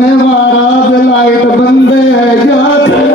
में महाराज लाइट बंदे जाते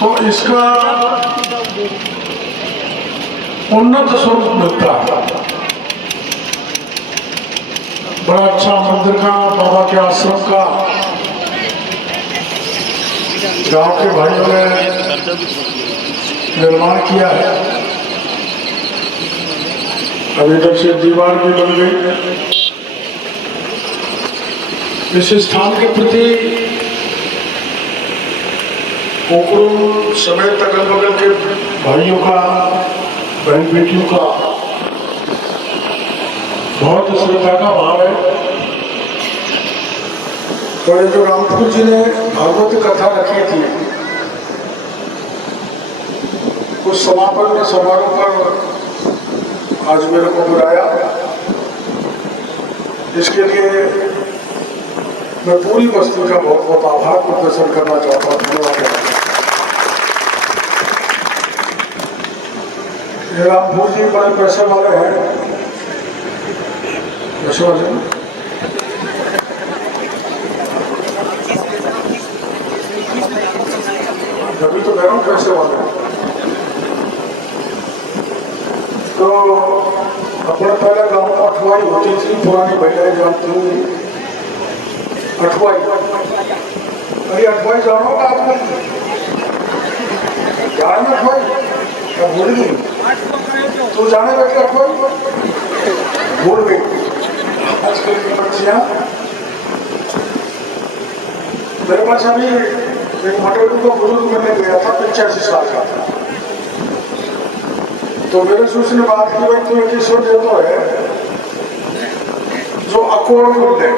तो इसका उन्नत स्वरूप मिलता है। बड़ा अच्छा मंदिर का, बाबा के आश्रम का गांव के भाइयों ने निर्माण किया है। अभी तक से दीवार भी बन गई। इस स्थान के प्रति कोकरू समेत अगल बगल के भाइयों का, बहन बेटियों का बहुत श्रद्धा का भाव है। तो ये जो रामपुर जी ने भागवत कथा रखी थी, उस समापन समारोह पर आज मेरे को बुलाया। इसके लिए मैं पूरी बस्ती का बहुत बहुत आभार प्रदर्शन करना चाहता हूँ। धन्यवाद। ये रामपुर जी बड़े पैसे वाले हैं, पैसे वाले अभी तो कह रहा हूँ पैसे वाले। तो अपने पहले गाँव में अठवाई होती थी, पुरानी महिलाएं जानती हूँ अठवाई। अरे अठवाई जानो का आपने जान में अठवाई क्या भूल गई? तू जाने बैठे अठवाई भूल गई। आजकल की बच्चियां मेरे पास अभी एक मटेरियल का बुजुर्ग मैंने गया था, 85 साल का था। तो मेरे से उसने बात की, भाई तू एक ईश्वर दे तो है जो अकोड़ खुल दे।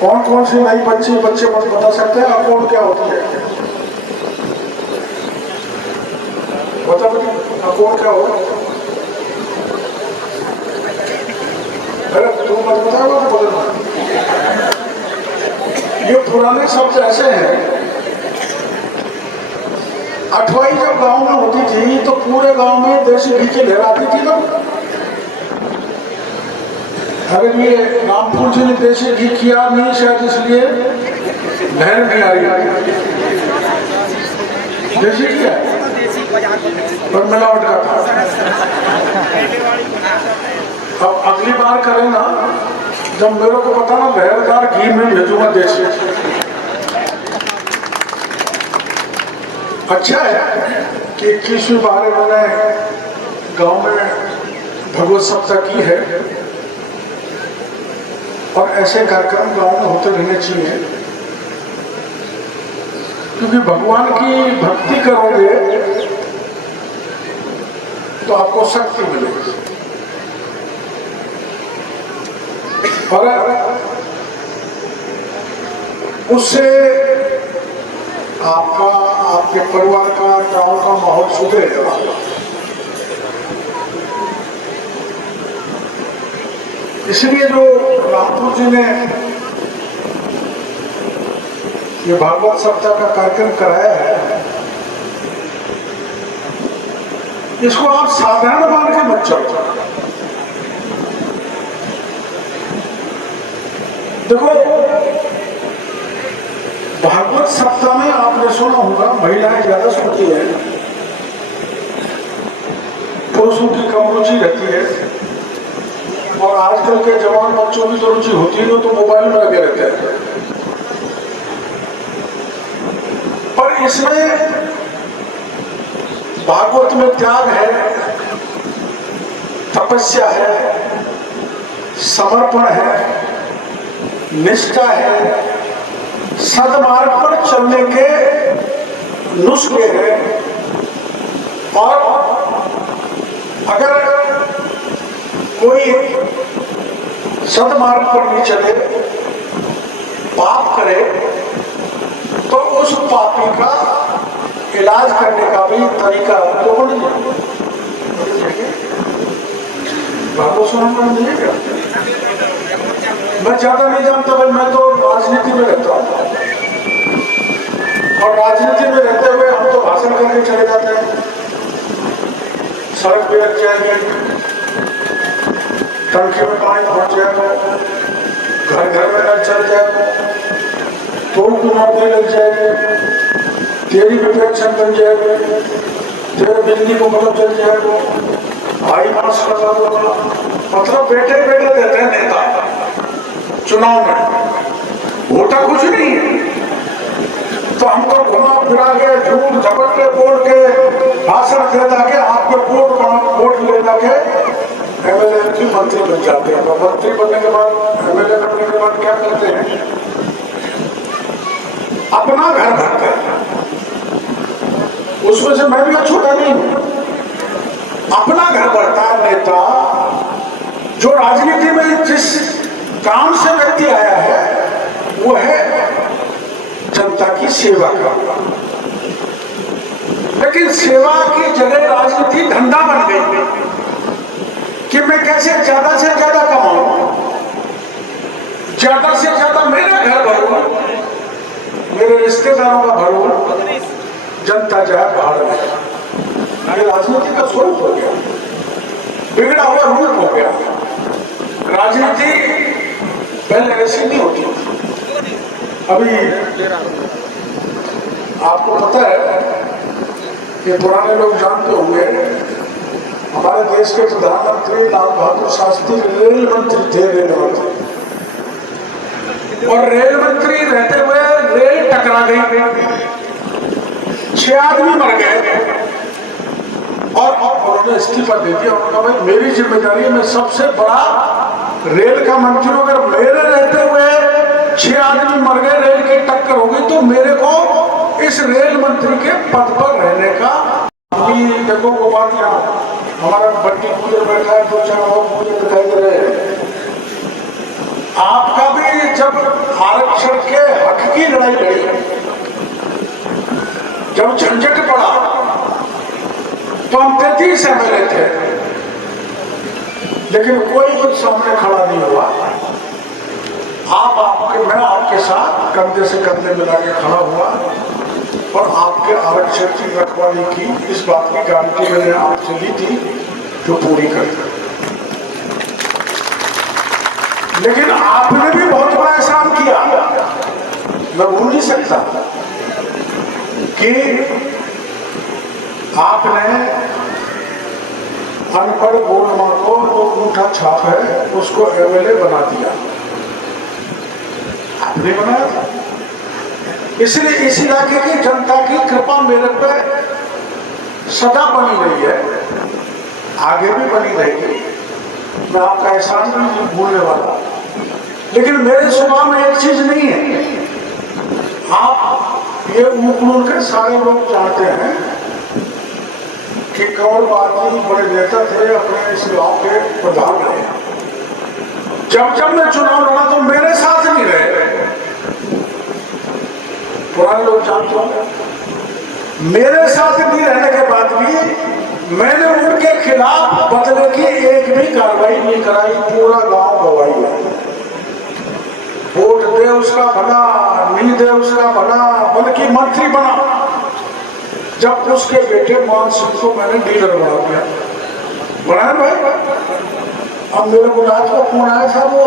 कौन कौन सी नई बच्चे मत बता सकते हैं अकोड़ क्या होती है? बता अकोड़ क्या हो? अरे तू मत बताओ तो बोले। ये पुराने शब्द ऐसे हैं। अठवाई जब गांव में होती थी तो पूरे गांव में देसी घी की लहराती थी ना। अगर ये रामपुर जी ने देसी घी किया नहीं शायद इसलिए लहर नहीं आ रही। देसी घी है पर मिलावट का था। अब अगली बार करें ना, जब मेरे को पता ना लहरदार घी में भेजूंगा देसी। अच्छा है कि 21वीं बार मैंने गांव में भगवत सप्ताह की है और ऐसे कार्यक्रम गांव में होते रहने चाहिए, क्योंकि भगवान की भक्ति करोगे तो आपको शक्ति मिलेगी। और उससे आपका, आपके परिवार का, गांव का माहौल सुधरेगा। इसलिए जो रामपुर जी ने ये भागवत सप्ताह का कार्यक्रम कराया है, इसको आप साधारण मान के मत चलो। देखो भागवत सप्ताह में आपने सुना होगा महिलाएं ज्यादा सुनती है, पुरुषों की कम रुचि रहती है। और आजकल के जवान बच्चों की तो रुचि होती है तो मोबाइल में लगे रहते हैं। पर इसमें भागवत में त्याग है, तपस्या है, समर्पण है, निष्ठा है, सदमार्ग पर चलने के नुस्खे हैं। और अगर कोई सदमार्ग पर नहीं चले, पाप करे, तो उस पापी का इलाज करने का भी तरीका तो बन जाए। भागवत सुनना नहीं क्या? मैं ज्यादा नहीं जानता भाई, मैं तो राजनीति में रहता हूँ और राजनीति में रहते हुए हम तो भाषण करके चले जाते हैं। सड़क पे लग जाएंगे, टंकी में पानी पहुंच जाएगा, घर घर में नल चल जाएगा, टोल की नौकरी लग जाएगी, तेरी भी पेंशन बन जाएगी, तेरे बिजली को मतलब चल जाएगा, भाई मास करवा होगा। मतलब बैठे बैठे देते हैं नेता चुनाव में, वोटा कुछ नहीं है। तो हमको घुमा फिरा के झूठ झपट के बोल के भाषण दे जाके आपके वोट ले जाके एमएलए की मंत्री बन जाते हैं। तो मंत्री बनने के बाद, एमएलए बनने के बाद क्या करते हैं? अपना घर भरते हैं। उसमें से मैं भी छोटा नहीं हूं। अपना घर भरता है नेता, जो राजनीति में जिस काम से व्यक्ति आया है वो है जनता की सेवा करना। लेकिन सेवा की जगह राजनीति धंधा बन गई कि मैं कैसे ज्यादा से ज्यादा कमाऊं। ज्यादा से ज्यादा मेरा घर भरो, मेरे रिश्तेदारों का भरो, जनता जाए बाहर में। ये राजनीति का स्वरूप हो गया, बिगड़ा हुआ रूप हो गया। राजनीति पहले ऐसी नहीं होती। अभी आपको पता है कि पुराने लोग जानते होंगे, हमारे देश के प्रधानमंत्री लाल बहादुर शास्त्री रेल मंत्री थे, रेल मंत्री। और रेल मंत्री रहते हुए रेल टकरा गई, 6 आदमी मर गए और उन्होंने इस्तीफा दे दिया। उन्होंने कहा भाई मेरी जिम्मेदारी है, मैं सबसे बड़ा रेल का मंत्री हूं, अगर मेरे रहते हुए 6 आदमी मर गए, रेल की टक्कर हो गई, तो मेरे को इस रेल मंत्री के पद पर रहने का। अभी देखो गोपाल हमारा बट्टी पूजन बैठा है, 2-4 और पूजन दिखाई दे रहे हैं। आपका भी जब आरक्षण के हक की लड़ाई लड़ी, जब झंझट पड़ा, तो हम 33 MLA थे, लेकिन कोई सामने खड़ा नहीं हुआ। मैं आपके साथ कंधे से कंधे मिला के खड़ा हुआ और आपके आरक्षण की रखवाली की, इस बात की गारंटी मैंने आपसे ली थी जो पूरी कर दी। लेकिन आपने भी बहुत बड़ा एहसान किया, मैं भूल नहीं सकता कि आपने अनपढ़ गोलमा को जो अंगूठा छाप है उसको MLA बना दिया, आपने बनाया था। इसलिए इस इलाके की जनता की कृपा मेरे पे सदा बनी रही है, आगे भी बनी रहेगी। मैं आपका एहसान नहीं भूलने वाला। लेकिन मेरे स्वभाव में एक चीज नहीं है, आप ये ऊपर के सारे लोग जानते हैं कि कंवर बादली बड़े नेता थे, अपने इस गांव के प्रधान रहे। जब मैं चुनाव लड़ा तो मेरे साथ नहीं रहे, पुराने लोग जानते होंगे। मेरे साथ नहीं रहने के बाद भी मैंने उनके खिलाफ बदले की एक भी कार्रवाई नहीं कराई, पूरा गांव गवाही है। वोट दे उसका भला, नहीं दे उसका भला, बल्कि मंत्री बना। जब उसके बेटे मान सिंह को मैंने डीलर बना दिया, बनाया भाई। अब मेरे को रात को फोन आया था, वो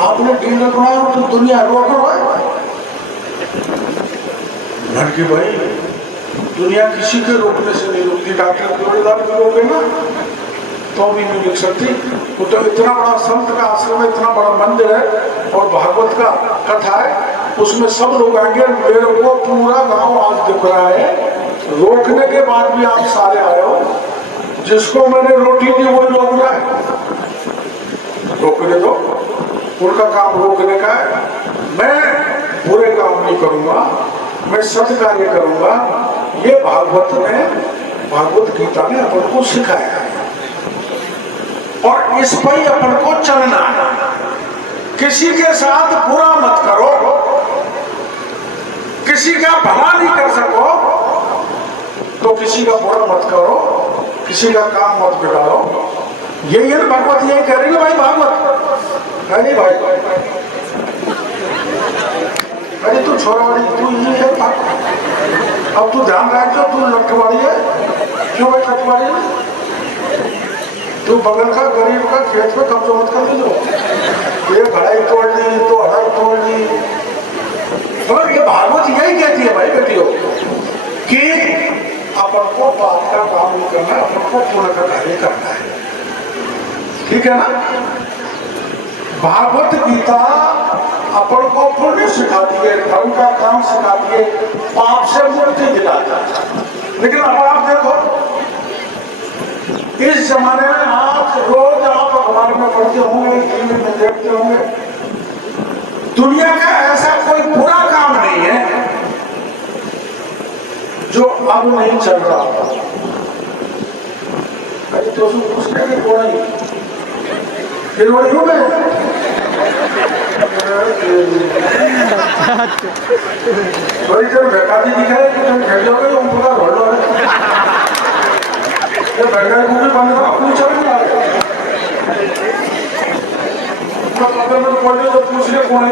आपने डीलर बनाया तो दुनिया रोक रहा है। कि भाई दुनिया किसी के रोकने से नहीं रोकती, डॉक्टर जोड़ेदार भी रोके ना तो भी नहीं लिख सकती। वो तो इतना बड़ा संत का आश्रम है, इतना बड़ा मंदिर है और भागवत का कथा है, उसमें सब लोग आएंगे। मेरे को पूरा गांव आज दिख रहा है, रोकने के बाद भी आप सारे आए हो। जिसको मैंने रोटी दी वही रोक रहा है, रोकने दो, उनका काम रोकने का है। मैं बुरे काम नहीं करूंगा, मैं सत्कार्य करूंगा। ये भागवत ने, भागवत गीता ने अपन को सिखाया है और इस पर ही अपन को चलना है। किसी के साथ बुरा मत करो, किसी का भला नहीं कर सको तो किसी का बुरा मत करो, किसी का काम मत बिगाड़ो। यही है ना भागवत, यही कह रही है भाई भागवत है नहीं भाई। अरे तू छोरावाड़ी, तू ये है, अब तू ध्यान रख जो तू लठवाड़ी है। क्यों भाई लठवाड़ी है? तू बगल का गरीब का खेत में कब्जा मत कर दो, ये घड़ाई तोड़ ली तो हड़ाई तोड़ ली। मगर ये भागवत यही कहती है भाई बेटियों कि अपन को पाप का काम नहीं करना है, अपन को पुण्य का कार्य करना है, ठीक है ना। भागवत गीता अपन को पुण्य सिखाती है, धर्म का काम सिखाती है, पाप से मुक्ति दिलाती है। लेकिन अब आप देखो इस जमाने में, आज रोज आप अखबार में पढ़ते होंगे, टीवी में देखते होंगे, दुनिया का ऐसा कोई बुरा काम नहीं है जो अब नहीं चल रहा। अरे तो पूछने की कोई नहीं, में थोड़ी देर बेकारी दिखाए कि तुम खेल जाओगे तो पूरा रोड लो बेकारी को भी बंद करो, अपनी चल अगर मैं बोल तो पूछ ले कौन है?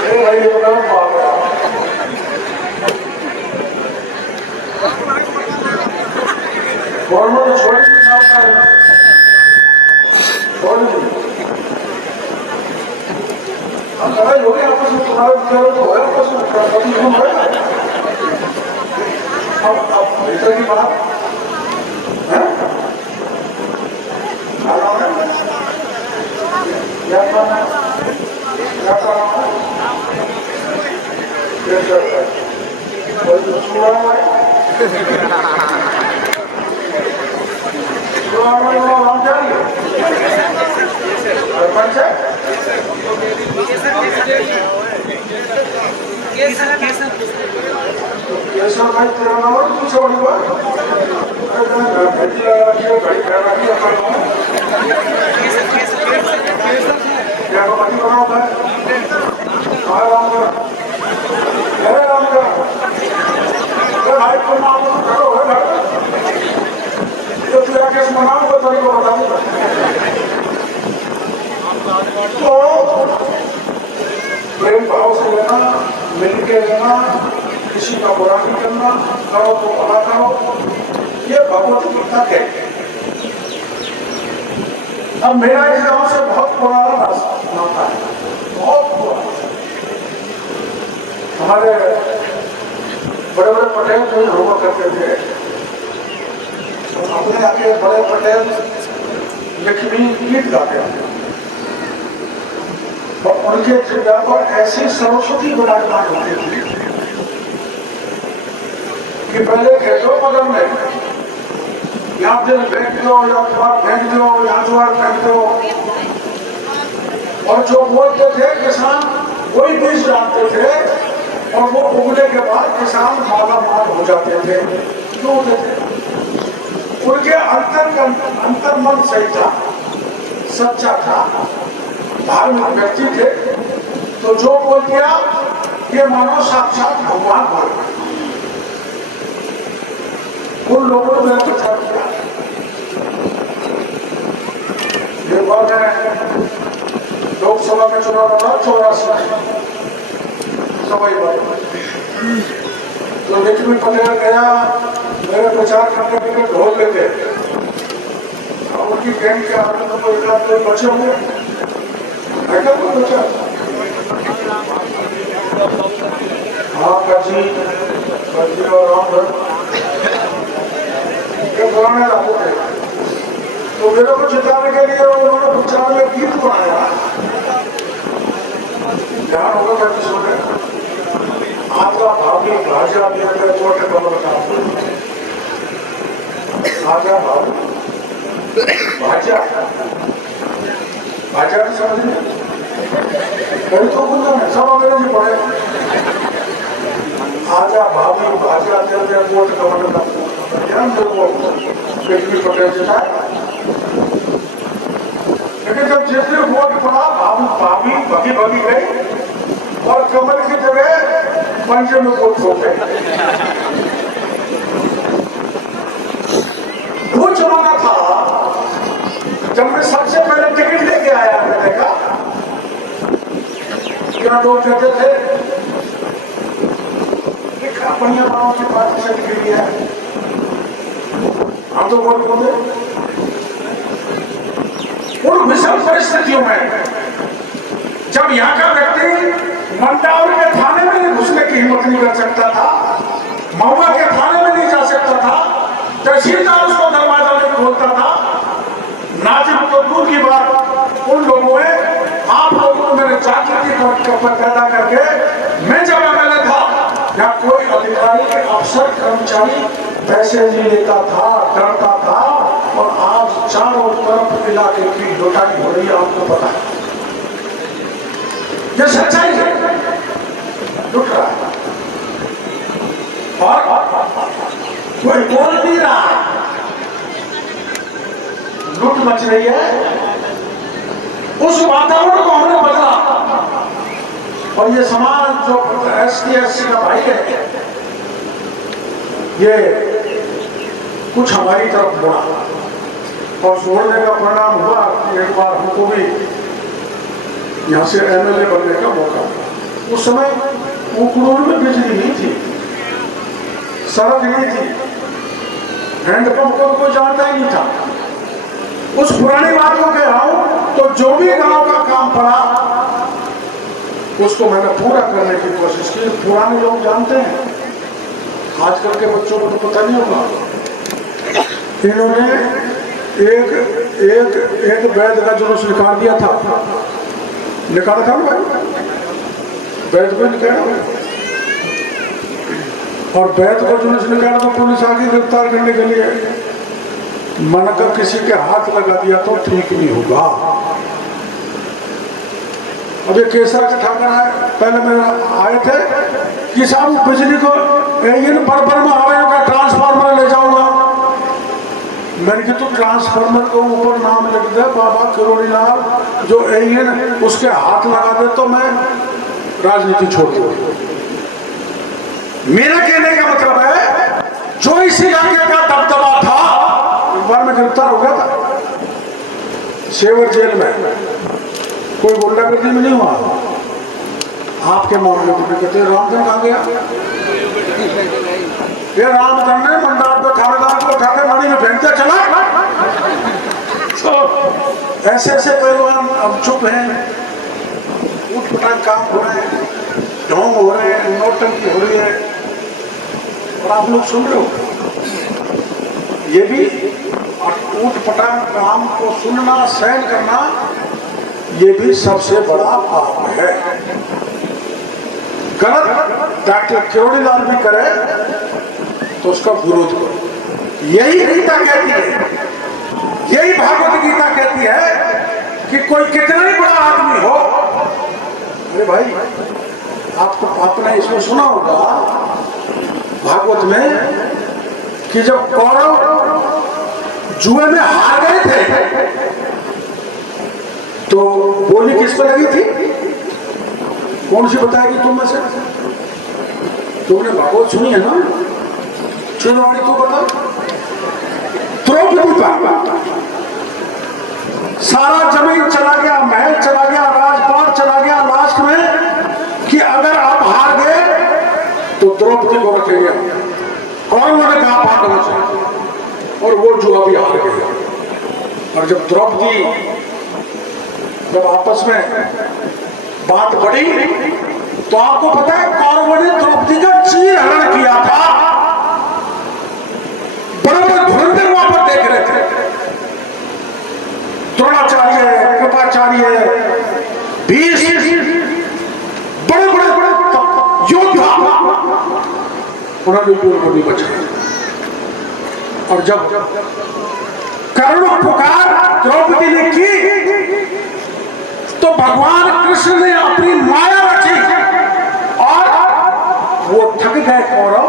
अरे भाई ये बताओ बाप रे। गवर्नमेंट छोड़ दी ना छोड़ दी। हम लड़ाई हो गई आपस में तुम्हारे विचारों को है आपस में कभी हम है अब इधर की बात है क्या करना है कोई तो छुआ है हम जाएंगे कैसा भाई तेरा नंबर पूछो हुआ क्या बाकी बनाओ भाई भाई को नाम करो तो तेरा कैसे मनाओ तो तेरे को बता दूंगा तो प्रेम भाव से लेना मिल के लेना किसी का बुरा नहीं करना करो तो भला करो ये भगवत गीता कहते हैं। अब मेरा इस गांव से बहुत पुराना नाता है बहुत पुराना। हमारे बड़े बड़े पटेल जो हुआ करते थे अपने आके बड़े पटेल लक्ष्मी गीत गाते हैं और उनके जगह पर ऐसी सरस्वती विराजमान होती थी कि पहले खेतों बगल में यहाँ दिल फेंक दो या द्वार फेंक दो यहाँ द्वार फेंक दो और जो बोलते थे किसान वही बीज डालते थे और वो उगने के बाद किसान माला माल हो जाते थे क्यों होते थे उनके अंतर मन सही था सच्चा था धार्मिक व्यक्ति थे तो जो बोल दिया ये मानो साक्षात भगवान बोल उन लोगों ने मेरा प्रचार किया। ये बात है लोकसभा में चुनाव होगा 84 सवाई बात तो लक्ष्मी पटेल गया मेरे प्रचार करने के लिए ढोल लेते और उनकी गैंग के आदमी को एक आध कोई बचे हुए ऐसा कोई बचा हाँ काजी और रामधन पुराने लागू थे तो मेरे को जिताने के लिए उन्होंने प्रचार में गीत बनाया ध्यान होगा क्या किसों ने आजा भाभी भाजा मेरे छोटे कमर का आजा भाभी भाजा भाजा की समझ में मेरे तो बोलना है सब अंग्रेजी पढ़े आजा भाभी भाजा तेरे छोटे कमर का ध्यान दो लक्ष्मी पटेल जी था लेकिन जब जिसने वोट पड़ा भाभी भगी भगी गई और कमल की जगह पंजे में वोट हो गए। वो जमाना था जब मैं सबसे पहले टिकट लेके आया मैंने देखा क्या लोग कहते थे कि कंपनियां वालों के पास से टिकट लिया है हम तो वोट बोले उन विषम परिस्थितियों में जब यहाँ का व्यक्ति मंडावर के थाने में नहीं घुसने की हिम्मत नहीं कर सकता था महुआ के थाने में नहीं जा सकता था तहसीलदार उसको दरवाजा नहीं खोलता था नाजिम तो दूर की बात उन लोगों में आप लोगों को मैंने जागृति पैदा करके मैं जब एमएलए था या कोई अधिकारी अफसर कर्मचारी पैसे नहीं लेता था डरता था और आज चारों तरफ इलाके की लुटाई हो रही है आपको पता है ये सच्चाई है लुट रहा है और कोई बोल नहीं रहा लूट मच रही है उस वातावरण को हमने बदला और ये समाज जो ST/SC का भाई है ये कुछ हमारी तरफ मुड़ा और जोड़ने का परिणाम हुआ कि एक बार हमको भी यहाँ से एमएलए बनने का मौका। उस समय उकड़ों में बिजली नहीं थी, सड़क नहीं थी, हैंडपंप को कोई जानता ही नहीं था। उस पुरानी बात को कह रहा हूं, तो जो भी गांव का काम पड़ा उसको मैंने पूरा करने की कोशिश की। पुराने लोग जानते हैं, आजकल के बच्चों को तो पता नहीं होगा। इन्होंने एक एक एक वैद का जुलूस निकाल दिया था, निकाला था ना वैद को निकाला, और वैद को जुलूस निकाला तो पुलिस आगे गिरफ्तार करने के लिए। मन का किसी के हाथ लगा दिया तो ठीक नहीं होगा। अब ये केसरा के ठाकर है, पहले मेरे आए थे कि साहब बिजली को बरबर में आवे का ट्रांसफार्मर ले जाऊंगा। मैंने कहा तो ट्रांसफार्मर को ऊपर नाम लिख दे बाबा किरोड़ीलाल, जो एन उसके हाथ लगा दे तो मैं राजनीति छोड़ दूंगा। मेरा कहने का मतलब है, जो इस इलाके का दबदबा था, एक बार मैं गिरफ्तार हो गया था सेवर जेल में, कोई गुंडागर्दी में नहीं हुआ। आपके मामले में कहते रामधन कहाँ गया? ये रामधन ने मंडार पे थानेदार को उठा के नदी में फेंक दिया, चला। तो ऐसे ऐसे पहलवान अब चुप हैं, उठपटांग काम हो रहे हैं, ढोंग हो रहे हैं, नौटंकी हो रही है, और आप लोग सुन रहे हो। ये भी उठपटांग काम को सुनना, सहन करना, ये भी सबसे बड़ा पाप है। गलत डॉक्टर किरोड़ीलाल भी करे तो उसका विरोध करो। यही गीता कहती है, यही भागवत गीता कहती है कि कोई कितना ही बड़ा आदमी हो। अरे भाई, आपको आपने इसमें सुना होगा भागवत में कि जब कौरव जुए में हार गए थे तो बोली किस पर लगी थी? कौन सी बताएगी तुम में से? तुमने भागवत सुनी है ना? चुनवाड़ी तू बता। द्रौपदी पर सारा जमीन चला गया, महल चला गया, राजपाट चला गया, लास्ट में कि अगर आप हार गए तो द्रौपदी को रखेंगे। कौन ने कहा पांडवों से, और वो जुआ भी हार गया। और जब द्रौपदी जब आपस में बात बढ़ी तो आपको पता है कौरवों ने द्रौपदी का चीरहरण किया था। बड़े बड़े धुरंधर वहां पर देख रहे थे, द्रोणाचार्य, कृपाचार्य, भीष्म, बड़े बड़े योद्धा, उन्होंने को नहीं बचाया। और जब करुण पुकार द्रौपदी ने की तो भगवान कृष्ण ने अपनी माया रखी और वो थक गए कौरव,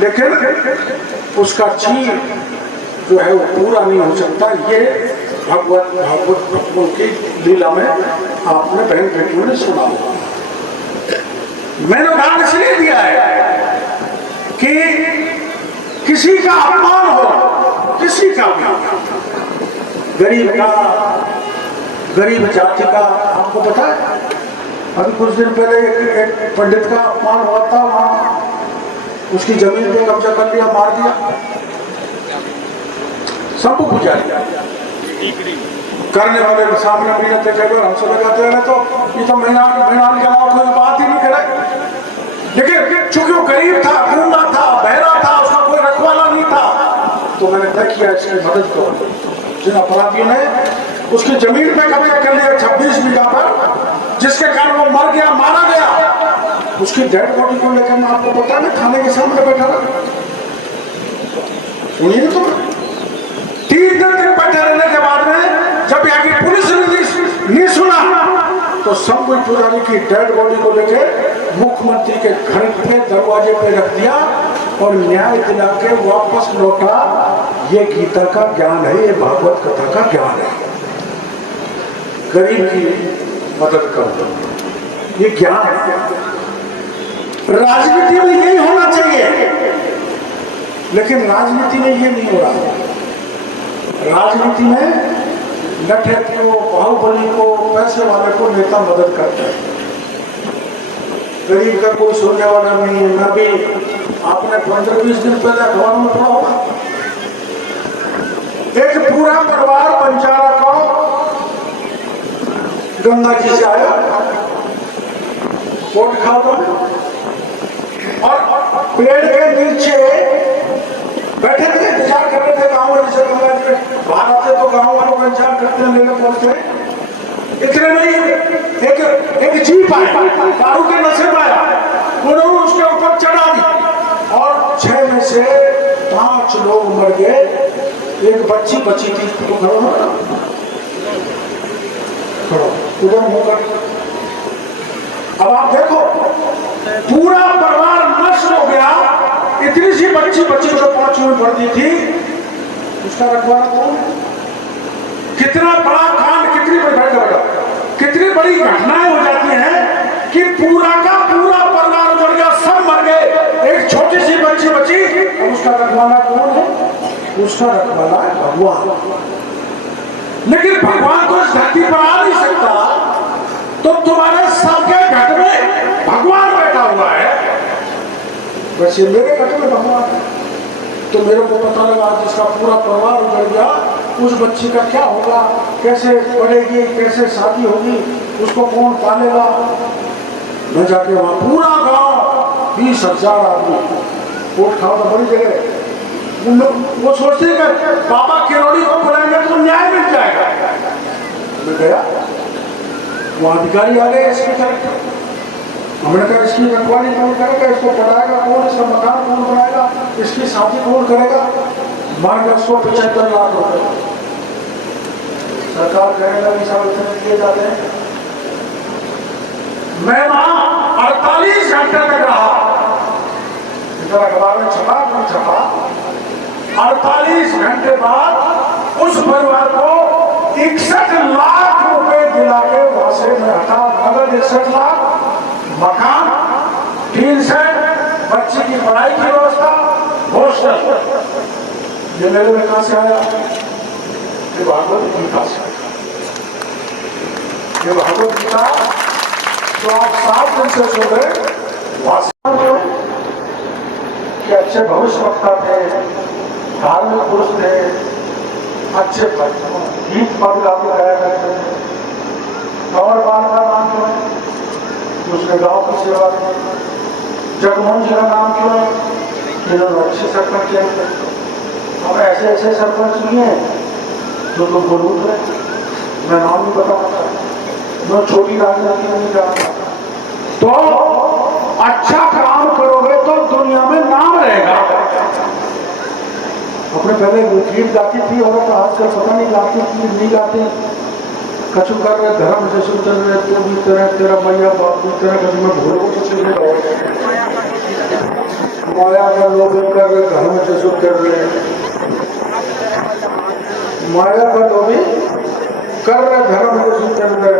लेकिन उसका चीर जो है वो पूरा नहीं हो सकता। ये भागवत भक्तों की लीला में आपने बहन बेटियों ने सुना होगा। मैंने उदाहरण इसलिए दिया है कि किसी का अपमान हो, किसी का भी, गरीब जाति का, आपको पता है अभी कुछ दिन पहले एक पंडित का अपमान हुआ था, वहां उसकी जमीन पे कब्जा कर लिया, मार दिया, सब बुझा दिया। करने वाले सामने भी रहते, कई हमसे लगाते रहे तो ये तो महीना के अलावा कोई बात ही नहीं करे। लेकिन चूंकि वो गरीब था, गूंगा था, बहरा था, उसका कोई रखवाला नहीं था, तो मैंने तय किया इसकी मदद करो। जिन अपराधियों ने उसकी जमीन पे कब्जा कर लिया 26 बीघा पर, जिसके कारण वो मर गया, मारा गया, उसकी डेड बॉडी को लेकर मैं आपको पता है थाने के सामने बैठा रहा। सुनिए तो 3 दिन तक बैठे रहने के बाद में जब यहाँ की पुलिस ने नहीं सुना तो शंभू पुजारी की डेड बॉडी को लेकर मुख्यमंत्री के घर पे दरवाजे पे रख दिया और न्याय दिला के वापस लौटा। ये गीता का ज्ञान है, ये भागवत कथा का ज्ञान है। गरीब की मदद करो, ये ज्ञान है। राजनीति में यही होना चाहिए, लेकिन राजनीति में ये नहीं हो रहा। राजनीति में लठे को, बाहुबली को, पैसे वाले को नेता मदद करता है, गरीब का कोई सुनने वाला नहीं है। मैं भी आपने 15-20 दिन पहले अखबार में पढ़ा होगा, एक पूरा परिवार बंजारा का गंगा जी से आया कोट खाओ और पेड़ के नीचे बैठे थे, इंतजार कर रहे थे गाँव वाले से गंगा जी बाहर आते तो गाँव वालों का इंतजार करते हैं, लेकर पहुंचते। इतने नहीं एक जीप आया, दारू के नशे में आया, उन्होंने उसके ऊपर चढ़ा दी और 6 में से 5 लोग मर गए, एक बच्ची बची थी। तो खड़ो उधर मुंह कर। अब आप देखो पूरा परिवार नष्ट हो गया, इतनी सी बच्ची को 5 में भर दी थी, उसका रखवाला कौन? कितना बड़ा कांड, कितनी बड़ी घटनाएं हो जाती हैं कि पूरा का पूरा परिवार उजड़ गया, सब मर गए, एक छोटी सी बच्ची बची, और उसका रखवाला कौन है? उसका रखवाला है भगवान। लेकिन भगवान तो इस धरती पर आ नहीं सकता, तो तुम्हारे सबके घर में भगवान बैठा हुआ है, बस ये मेरे घर में भगवान है। तो मेरे को पता लगा जिसका पूरा परिवार उजड़ गया, उस बच्ची का क्या होगा, कैसे पढ़ेगी, कैसे शादी होगी, उसको कौन पालेगा। मैं जाके वहां पूरा गांव 20,000 आदमी कोट खाओ तो बड़ी जगह, वो सोचते हैं बाबा किरोड़ी को बुलाएंगे तो न्याय मिल जाएगा। मैं गया, वहां अधिकारी आ गए, इसकी तरफ हमने कहा इसकी रखवाली कौन करेगा, इसको पढ़ाएगा कौन, इसका मकान कौन बनाएगा, इसकी शादी कौन करेगा। मान लो 175 लाख रुपए सरकार करेगा, दिए जाते हैं। मैं वहां 48 घंटे तक रहा, इधर अखबार में छपा नहीं छपा। 48 घंटे बाद उस परिवार को 61 लाख रुपए दिला के वहां से मैं हटा, नगद 61 लाख, मकान, टीन सेट, बच्ची की पढ़ाई की व्यवस्था, हॉस्टल। ये मेरे में कहां से आया? ये भागवत गीता से। ये भागवत गीता तो आप 7 दिन से सुन रहे, कि अच्छे भविष्य वक्ता थे, धार्मिक पुरुष थे, अच्छे गीत पद गाया करते थे। कंवर पाल का नाम क्यों है? उसने गांव की सेवा की। जगमोहन जी का नाम क्यों है? इन्होंने अच्छे सरपंच किए। अब ऐसे सरपंच नहीं है जो तुम बोलूँ रहे, मैं नाम नहीं बता पाता, मैं छोटी राजनीति में नहीं जानता। तो अच्छा काम करोगे तो दुनिया में नाम रहेगा। अपने पहले गीत गाती थी और आजकल पता नहीं गाती थी नहीं गाती। कछु कर रहे धर्म से सुनते रहे, तू भी तेरा मैया बाप भी तेरा, कभी मैं भूलो तो सुन माया का लोग कर रहे धर्म से सुनते रहे, माया का लोग कर रहे धर्म से सुनते रहे,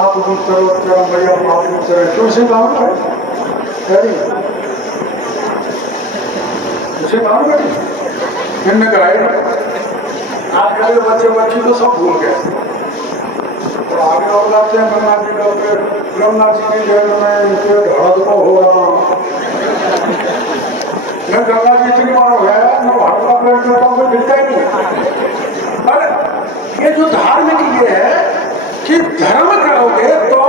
आप भी करो तेरा मैया बाप भी तेरा, क्यों से काम है उसे काम करें इनने कराए। आजकल के बच्चे बच्ची तो सब भूल गए। और आगे और जाते हैं गंगा जी की जेल में इनके हड़प हो रहा। मैं गंगा जी इतनी बार हो गया, मैं हड़पा पेड़ करता हूँ, कोई मिलता ही नहीं। पर ये जो धार्मिक ये है कि धर्म करोगे तो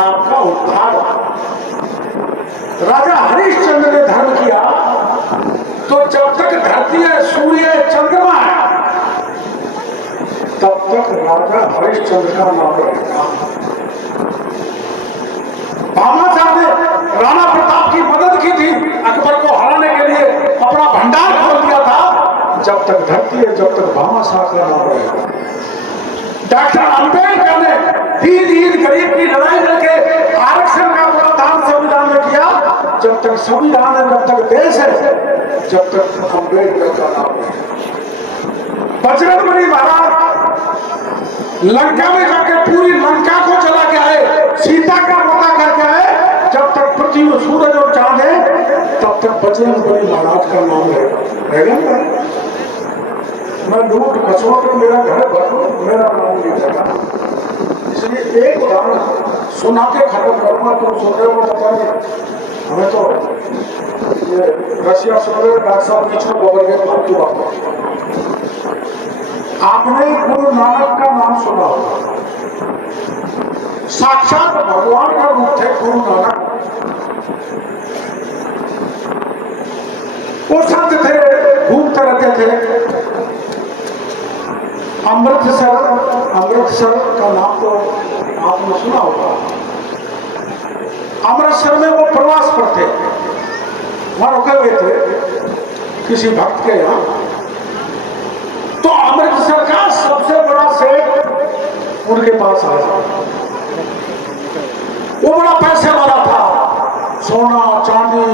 आपका उद्धार। राजा हरिश्चंद्र ने धर्म किया तो जब तक धरती है, सूर्य चंद्रमा है, तब तक राजा हरिश्चंद्र का नाम रहेगा। भामाशाह ने राणा प्रताप की मदद की थी, अकबर को हराने के लिए अपना भंडार खोल दिया था। जब तक धरती है, जब तक भामाशाह का नाम रहेगा। डॉक्टर अंबेडकर ने दीन गरीब की लड़ाई लड़के आरक्षण का प्रावधान संविधान में किया। जब तक संविधान है, जब तक देश है, जब तक अंबेडकर का नाम है। बजरंगबली महाराज लंका में जाकर पूरी लंका को जला के आए, सीता का पता करके आए। जब तक पृथ्वी सूरज और चांद है, तब तक बजरंगबली महाराज का नाम रहेगा। मैं लूट खसोट मेरा घर भर मेरा नाम नहीं चला। इसलिए एक उदाहरण सुना के खत्म करूंगा। तुम सुन रहे हो बताइए, हमें तो ये रशिया सुन रहे डॉक्टर साहब पीछे गोबर गए फालतू बात। आपने गुरु नानक का नाम सुना होगा, साक्षात भगवान का रूप थे गुरु नानक। वो संत थे, घूमते रहते थे। अमृतसर का नाम तो आपने सुना होगा। अमृतसर में वो प्रवास पर थे, वहां रुके हुए थे किसी भक्त के यहाँ। तो अमृतसर का सबसे बड़ा सेठ उनके पास आया। वो बड़ा पैसे वाला था, सोना चांदी,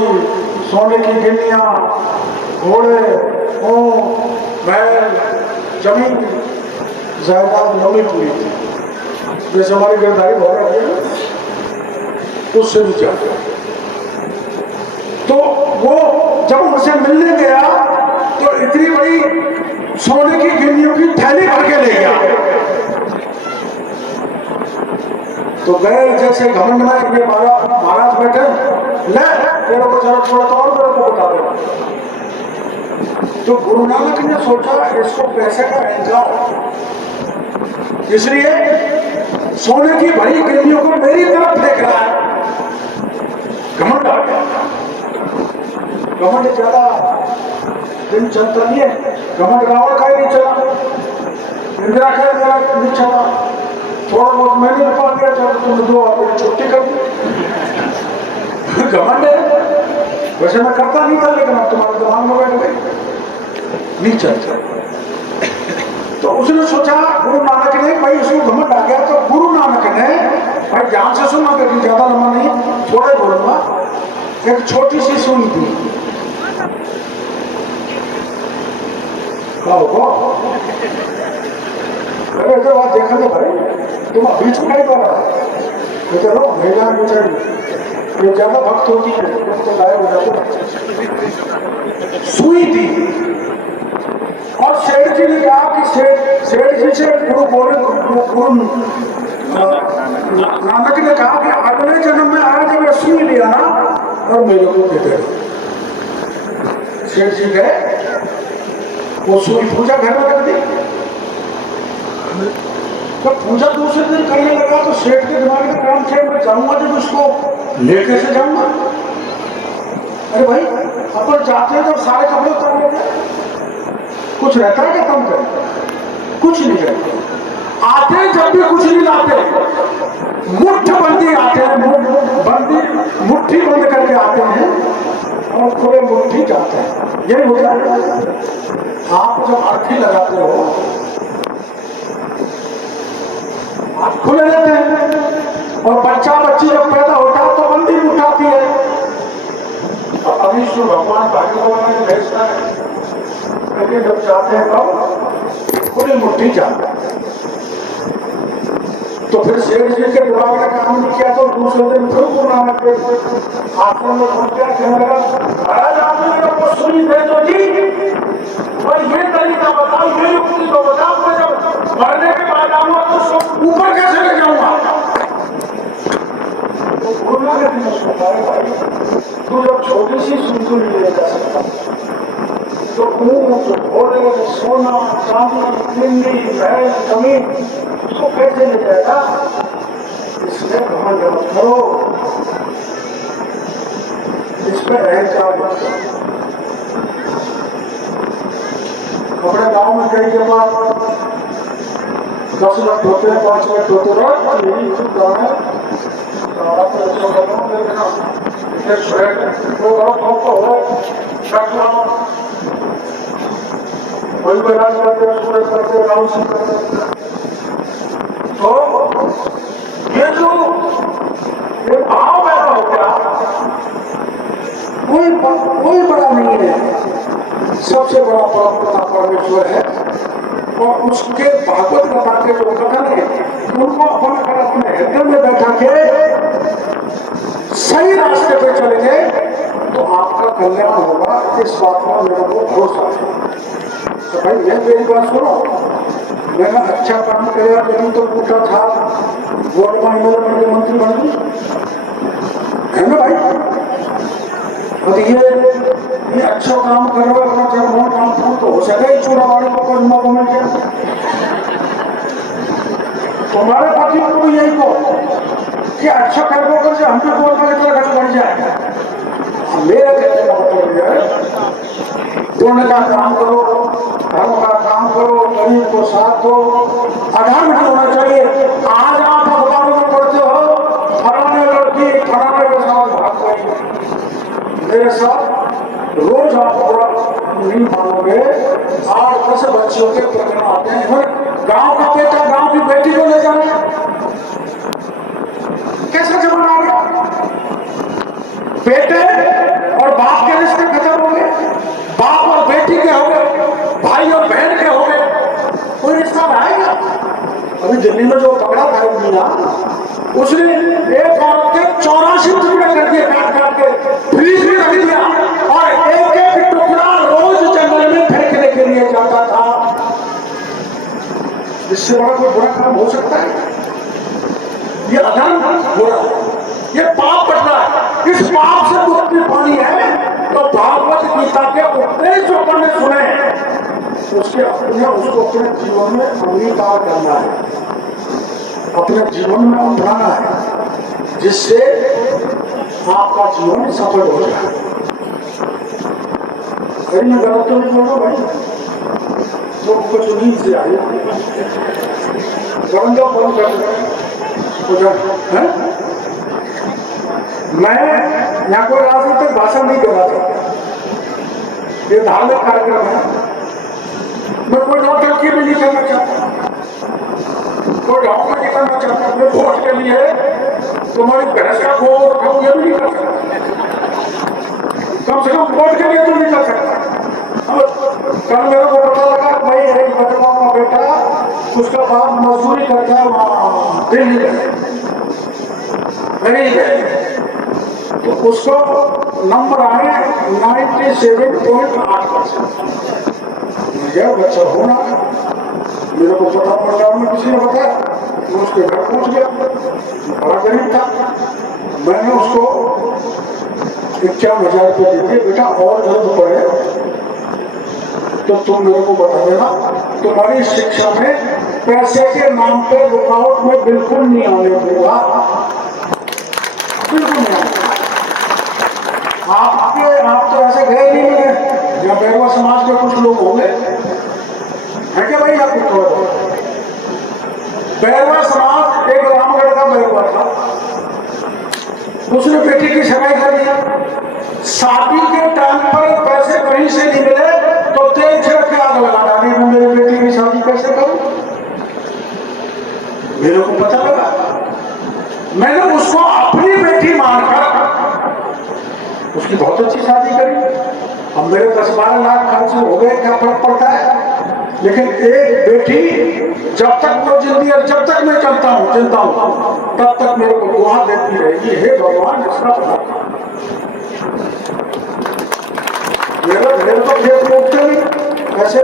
सोने की गिन्नियां, घोड़े, ऊंट, बैल, जमीन जायदाद लंबी पूरी थी, जैसे हमारी गिरदारी हो रही है उससे भी ज्यादा। तो वो जब उनसे मिलने गया तो इतनी बड़ी सोने की गिन्नियों की थैली भर के ले गया। तो गए जैसे घमंड में, ये महाराज बैठे, ले तेरे को जरा थोड़ा तो और मेरे को बता दे। तो गुरु नानक ने सोचा इसको पैसे का इंतजार, इसलिए सोने की भरी गिन्नियों को मेरी तरफ फेंक रहा है। घमंड आ गया। घमंड ज्यादा दिन चलता नहीं है। घमंड रावण का ही नहीं चला, इंदिरा का नहीं चला। थोड़ा बहुत मैंने रुपा दिया, चलो तुम दो अपनी छुट्टी कर दी। घमंड है, वैसे मैं करता नहीं था, लेकिन अब तुम्हारे दिमाग में बैठ गई, नहीं चलता। तो उसने सोचा गुरु नानक ने, भाई उसको घमंड आ गया, तो गुरु नानक ने, भाई ध्यान से सुनना, क्योंकि ज्यादा लंबा नहीं, थोड़ा ही बोलूंगा। एक छोटी सी सुई थी, अरे बात देखा तो भाई तुम बीच में नहीं कर रहा है, चलो महिला बेचारी ये ज्यादा भक्त होती है तो गायब हो जाते। सुई थी और सेठ जी ने कहा कि सेठ जी से गुरु नानक ने कहा कि अगले जन्म में आया जब सुई लिया ना और मेरे को दे दे। सेठ जी गए, वो सुई पूजा घर में रख दी। जब पूजा दूसरे दिन करने लगा तो सेठ के दिमाग में काम थे, मैं जाऊंगा जब उसको लेके से जाऊंगा। अरे भाई अपन जाते हैं तो सारे कपड़े उतार लेते, कुछ रहता है क्या कम कर? कुछ नहीं रहता। आते जब भी कुछ नहीं लाते, मुट्ठबंदी आते हैं, मुट्ठी बंद करके आते हैं और पूरे मुट्ठी जाते हैं। यही होता है। आप जब अर्थी लगाते हो आप खुले रहते हैं, और बच्चा बच्ची जब पैदा होता है तो बंदी उठाती है। अभी भगवान भाग्यवान ने भेजता है, लेकिन जब चाहते हैं तब खुली मुट्ठी जाता है। तो फिर सेठ जी के दिमाग ने काम नहीं किया, तो दूसरे दिन फिर गुरु नानक के आश्रम में पहुंच गया। कहने लगा, महाराज आपने मेरे को सुनी भेजो जी, और ये तरीका बताओ, ये युक्ति तो बताओ, मैं जब मरने के बाद आऊंगा तो सब ऊपर कैसे ले जाऊंगा? तो गुरु नानक ने उसको कहा, भाई तू जब छोटी सी सुई ले जा सकता तो ऊंट, घोड़े, सोना, चांदी, गिन्नी, बैल, जमीन उसको कैसे ले जाएगा? इसलिए घमंड मत करो, इस पर अहंकार मत करो। अपने गांव में कई के बाद 10 लाख होते हैं, 5 लाख होते हैं, यही खुद गाँव है। कोई प्रयास करते हैं, सूरज करते, गाँव से करते। तो ये जो ये भाव पैदा हो गया, कोई बड़ा नहीं है, सबसे बड़ा परमेश्वर है। और उसके भागवत कथा के जो कथन है उनको अपन अगर अपने हृदय में बैठा के सही रास्ते पे चलेंगे तो आपका कल्याण होगा। इस बात का मेरे को भरोसा है। तो भाई मैं मेरी बात सुनो, मैंने अच्छा काम किया, लेकिन तो पूछा था वोट मांगने वाले मंत्री बन गई है ना भाई। और ये अच्छा काम कर रहा है, जब वोट मांगता तो हो सके चूड़ा वाले को मौका मिल गया। तुम्हारे पति को यही कहो कि अच्छा कर्मों कर से हम भी वोट मांगे तो खर्च बढ़ जाए। मेरा कहने का मतलब यह है, पुण्य का काम करो, धर्म का काम करो, गरीब को साथ दो, अधर्म नहीं होना चाहिए। आज आप अखबारों में पढ़ते हो फलाने लड़की फलाने के साथ भाग गई, मेरे साथ रोज आप बुरा नहीं मानोगे। 8-10 बच्चियों के प्रकरण आते हैं, गांव का बेटा गांव की बेटी को ले जाना, कैसा जमाना आ गया। बेटे और बाप के रिश्ते खत्म हो गए, बाप और बेटी के हो गए, भाई और बहन के हो गए, कोई रिश्ता रहेगा। अभी दिल्ली में जो पकड़ा था इंडिया, उसने एक औरत के 84 टुकड़े कर दिए, काट काट के फ्रीज में रख दिया, और एक एक टुकड़ा रोज जंगल में फेंकने के लिए जाता था। इससे बड़ा कोई बुरा काम हो सकता है? ये अधर्म हो रहा है, ये पाप बढ़ रहा है। इस पाप से मुक्ति पानी है तो भागवत गीता के उपदेश जो पढ़ने सुने उसको अपने जीवन में अंगीकार करना है, अपने जीवन में अपनाना है, जिससे आपका जीवन सफल हो जाए। मैं गलत तो नहीं बोल भाई, तो कुछ नींद से आए गंगा बंद कर है। मैं यहाँ कोई राजनीतिक भाषण नहीं देना चाहता, ये धार्मिक कार्यक्रम है। मैं कोई नौटंकी भी नहीं करना चाहता, कोई ढांव नहीं करना चाहता। मैं वोट के लिए तुम्हारी बहस का गोबर उठाऊं ये भी नहीं कर सकता, कम से कम वोट के लिए तो नहीं कर सकता। कल मेरे को पता लगा भाई एक बदमाश का बेटा, उसका बाप मजदूरी करता है वहां दिल्ली में, गरीब है, तो उसको नंबर आए 97.8%। मुझे बच्चा होना, मेरे को पता पड़ा, में किसी ने बताया, मैं उसके घर पहुंच गया, बड़ा गरीब था। मैंने उसको 51,000 रुपये दिए, बेटा और जल्द पढ़े तो तुम मेरे को बता देना, तुम्हारी शिक्षा में पैसे के नाम पे रुकावट में बिल्कुल नहीं आने देगा, बिल्कुल नहीं आने। आप तो ऐसे गए नहीं मिले, या बैरवा समाज के कुछ लोग होंगे है क्या भाई? आप कुछ बैरवा समाज एक रामगढ़ का बैरवा था, उसने बेटी की सगाई कर दी। शादी के टाइम पर पैसे कहीं से नहीं मिले तो तेल छिड़क के आग लगा डाली, मैं मेरी बेटी की शादी कैसे करूं? मेरे को पता लगा, मैंने उसको अपनी बेटी मानकर उसकी बहुत अच्छी शादी करी। अब मेरे 10-12 लाख खर्च हो गए, क्या फर्क पड़ता है? लेकिन एक बेटी जब तक वो जिंदगी और जब तक मैं चलता हूँ तब तक मेरे को दुआ देती रहेगी, हे भगवान इसका पता। मेरे तो खेत में उठते नहीं ऐसे,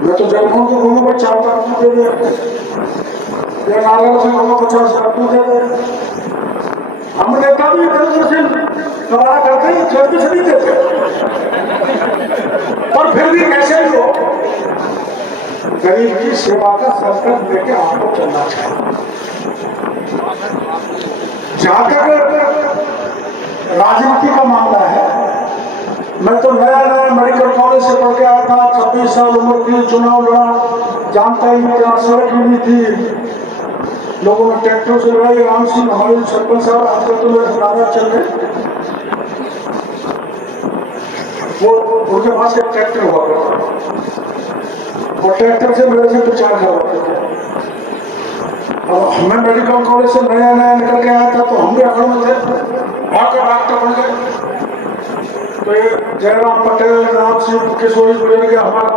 मैं तो जगहों को घूमू को 4 लाख दे दिया, नागर से 50 लाख दे दे। हम नेता भी इधर से सवाल करते हैं, जल्दी से नहीं देते, पर फिर भी कैसे भी हो गरीब की सेवा का संकल्प लेके आपको चलना चाहिए। जहां तक राजनीति का मामला है, मैं तो नया मेडिकल कॉलेज से पढ़ के आया था, 26 साल उम्र की, चुनाव लड़ा, जानता ही नहीं, सड़क ही नहीं थी, लोगों ने ट्रैक्टर से लड़ाई। राम सिंह हमारे सरपंच साहब आजकल तो मेरे राजा चल रहे, वो उनके पास एक ट्रैक्टर हुआ करता, और ट्रैक्टर से मेरे से प्रचार करवाते थे। अब हमें मेडिकल कॉलेज से नया निकल के आया था, तो हम भी अखड़ में थे, आकर डॉक्टर बन गए। तो ये जयराम पटेल, राम सिंह किशोरी गुजर के हमारा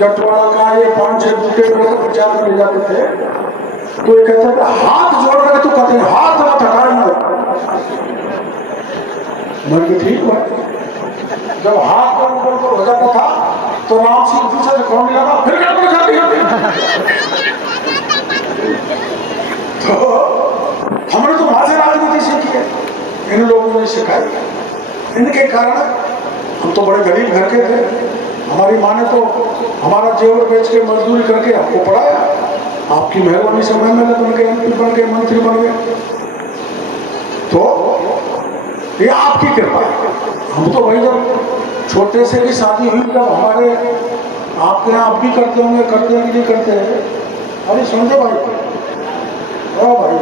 जटवाड़ा का ये 5-6 बूटे प्रचार में ले जाते थे। तो ये कहते थे हाथ जोड़ कर, तो कहते हैं हाथ मत हटाना। मैं ठीक हुआ, जब हाथ पर ऊपर हो जाता था तो राम सिंह पीछे से खोलने लगा, फिर गड़बड़ कर दिया। तो हमने तो वहां से राजनीति सीखी है, इन लोगों ने सिखाई। इनके कारण हम तो बड़े गरीब घर के थे, हमारी माँ ने तो हमारा जेवर बेच के मजदूरी करके हमको पढ़ाया। आपकी मेहरबानी से मैं बन गए, MP बन गए, मंत्री बन गए, तो ये आपकी कृपा है। हम तो भाई जब छोटे से की शादी हुई तब हमारे आपके यहाँ आप भी करते होंगे, करते हैं कि नहीं करते हैं? अरे समझे भाई, ओ भाई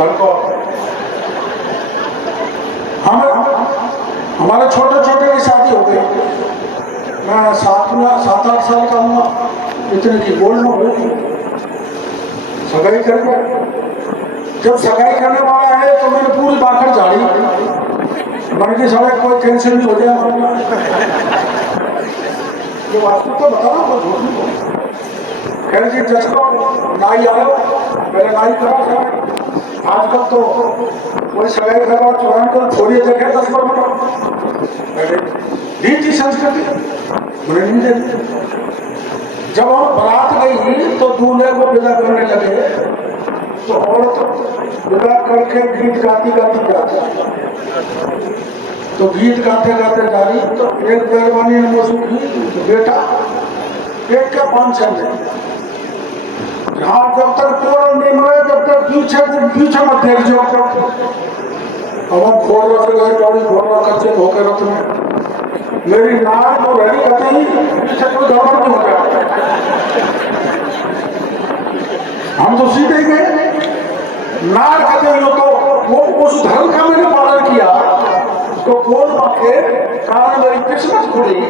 लड़को, हमारे छोटे छोटे की शादी हो गई। मैं 7-8 साल का हुआ, इतने की गोल्ड में हुई, सगाई कर गया। जब सगाई करने वाला है तो मैंने पूरी बाखड़ झाड़ी, मन की सड़क कोई टेंशन नहीं हो जाए। ये वास्तव तो बताना, कोई झूठ नहीं बोल। कह जी जज को नाई आयो, मैंने नाई करा। आजकल तो कोई सगाई करा चौरान को छोड़िए देखे 10 बार दी थी संस्कृति, मुझे नहीं देती। जब हम बारात गई तो दूल्हे को विदा करने लगे तो औरत विदा करके गीत गाती गाती जाती, तो गीत गाते गाते जा रही तो एक मेहरबानी ने मुझे की, बेटा एक क्या 5 चल जहाँ जब तक तोरण नहीं मरे जब तक पीछे मत देख जो। अब हम खोल रहे गए गाड़ी खोल रहा कच्चे धोखे रथ में, मेरी नार तो रही कती पीछे कोई गड़बड़ नहीं हो गया। हम तो सीधे गए नार कहते हो, तो वो उस धर्म का मैंने पालन किया तो कौन के कारण मेरी किस्मत खुली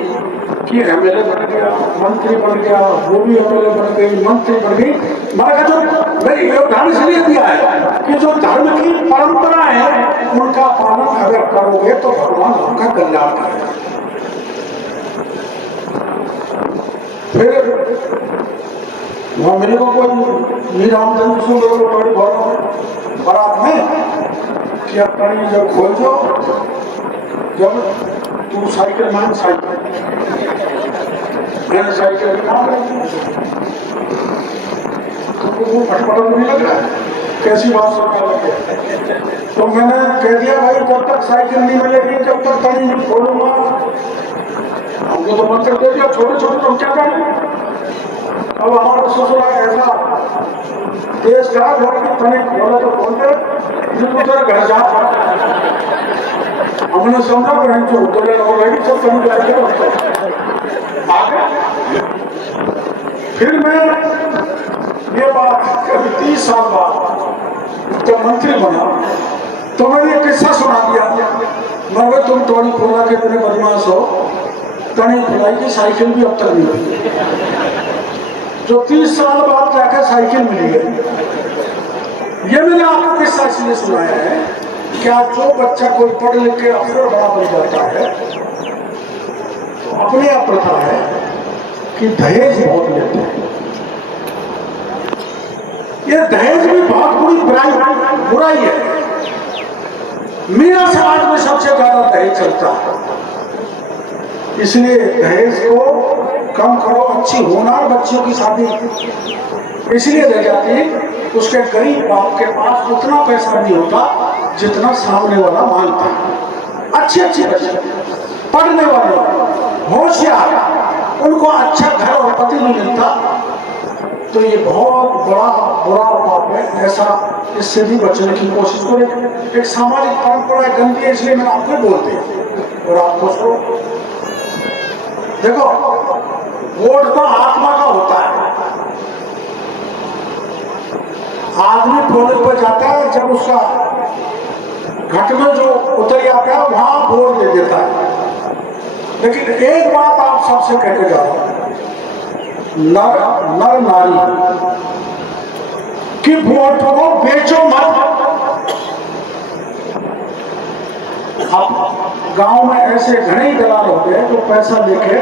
कि MLA बन गया, मंत्री बन गया, वो भी MLA बन गई, मंत्री बन गई। मैंने जो मेरी योगदान इसलिए दिया है कि जो धर्म की परंपरा है उनका पालन अगर करोगे तो भगवान आपका कल्याण करेगा। फिर वहां मेरे को कोई रामचंद्र सिंह बारात में क्या करी, जब खोल दो जब तू साइकिल मान साइकिल मैंने साइकिल तुमको वो फटफटा नहीं लग रहा है, कैसी बात सुनने लगे। तो मैंने कह दिया भाई जब तक साइकिल नहीं मिलेगी जब तक कहीं नहीं खोलूंगा। हमको तो मंत्र दे दिया छोटे छोटे, तुम क्या करें। अब हमारा ससुरा ऐसा देश का घर की तनिक बोला तो बोलते तेरे घर जा, हमने समझा बहन जो उतरे ऑलरेडी सब कहीं जाके आगे। फिर मैं ये बात कभी 30 साल बाद जब मंत्री बना तो मैंने एक किस्सा सुना दिया। मैं तुम टोनी फुला के इतने बदमाश हो, टोनी फुलाई की साइकिल भी अब तक मिली, जो 30 साल बाद जाकर साइकिल मिली है। ये मैंने आपको किस्सा इसलिए सुनाया है, क्या जो बच्चा कोई पढ़ लिख के अफसर बड़ा बन जाता है तो अपने आप प्रथा है कि दहेज बहुत लेते हैं। ये दहेज भी बहुत बुराई है। मेरा समाज में सबसे ज्यादा दहेज चलता है, इसलिए दहेज को कम करो। अच्छी होनार बच्चियों की शादी इसलिए रह जाती है, उसके गरीब बाप के पास उतना पैसा नहीं होता जितना सामने वाला मांगता है। अच्छी बच्चे पढ़ने वाले होशियार, उनको अच्छा घर और पति नहीं मिलता तो ये बहुत बुरा बात है। ऐसा इससे भी बचने की कोशिश करें। एक सामाजिक परंपरा गंदी है, इसलिए मैं आपको बोलते हैं और आपको सुनो। देखो वोट तो आत्मा का होता है। आदमी पोलिंग पर जाता है, जब उसका घट में जो उतर आता है वहां वोट दे देता है। लेकिन एक बात आप सबसे कहते जाओ, नर नारी कि वोट को बेचो मत। अब गांव में ऐसे घने दलाल होते हैं जो पैसा लेके